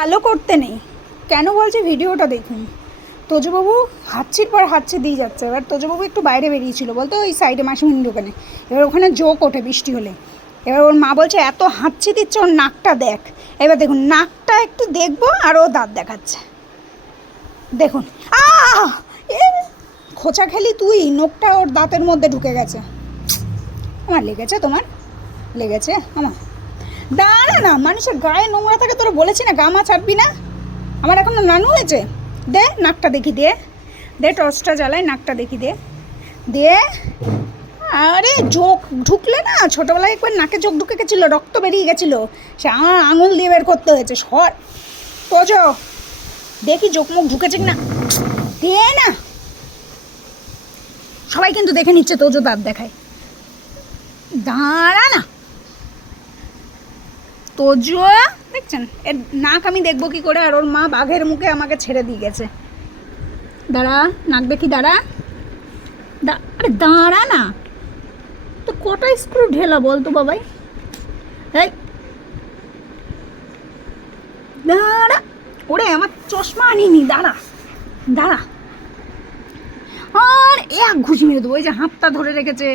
ভালো করতে নেই কেন বলছে ভিডিওটা দেখুন। তোজবাবু হাঁচছির পর হাঁচছে দিয়ে যাচ্ছে। এবার তোজবাবু একটু বাইরে বেরিয়েছিল বলতো ওই সাইডে মাসিমণির দোকানে। এবার ওখানে জোক ওঠে বৃষ্টি হলে। এবার ওর মা বলছে এত হাঁচছি দিচ্ছে ওর নাকটা দেখ। এবার দেখুন নাকটা একটু দেখবো আর ও দাঁত দেখাচ্ছে দেখুন। এ খোঁচা খেলি তুই, নোকটা ওর দাঁতের মধ্যে ঢুকে গেছে। আমার লেগেছে, তোমার লেগেছে? আমার দাঁড়া না, মানুষের গায়ে নোংরা থাকে, তোরা বলেছি না গা মা ছাড়বি না। আমার এখনো নানু হয়েছে। দে নাকটা দেখি, দে দে টর্চটা জ্বালাই, নাকটা দেখি, দে দে। আরে চোখ ঢুকলে না, ছোটোবেলায় একবার নাকে চোখ ঢুকে গেছিলো, রক্ত বেরিয়ে গেছিলো, সে আমার আঙুল দিয়ে বের করতে হয়েছে। সর তোজ, দেখি চোখ মুখ ঢুকেছে কিনা, দে না। সবাই কিন্তু দেখে নিচ্ছে তোজো দাঁত দেখায়। দাঁড়া না তোজো, দেখছেন এর নাক আমি দেখবো কি করে? আর ওর মা বাঘের মুখে আমাকে ছেড়ে দিয়ে গেছে। দাঁড়া, নাক দেখি, দাঁড়া। আরে দাঁড়া না, তো কটা স্ক্রু ঢেলা বলতো বাবাই? এই দাঁড়া, ওরে আমার চশমা আনিনি, দাঁড়া দাঁড়া। আর এক ঘুষি মেরে দেবো, ওই যে হাতটা ধরে রেখেছে।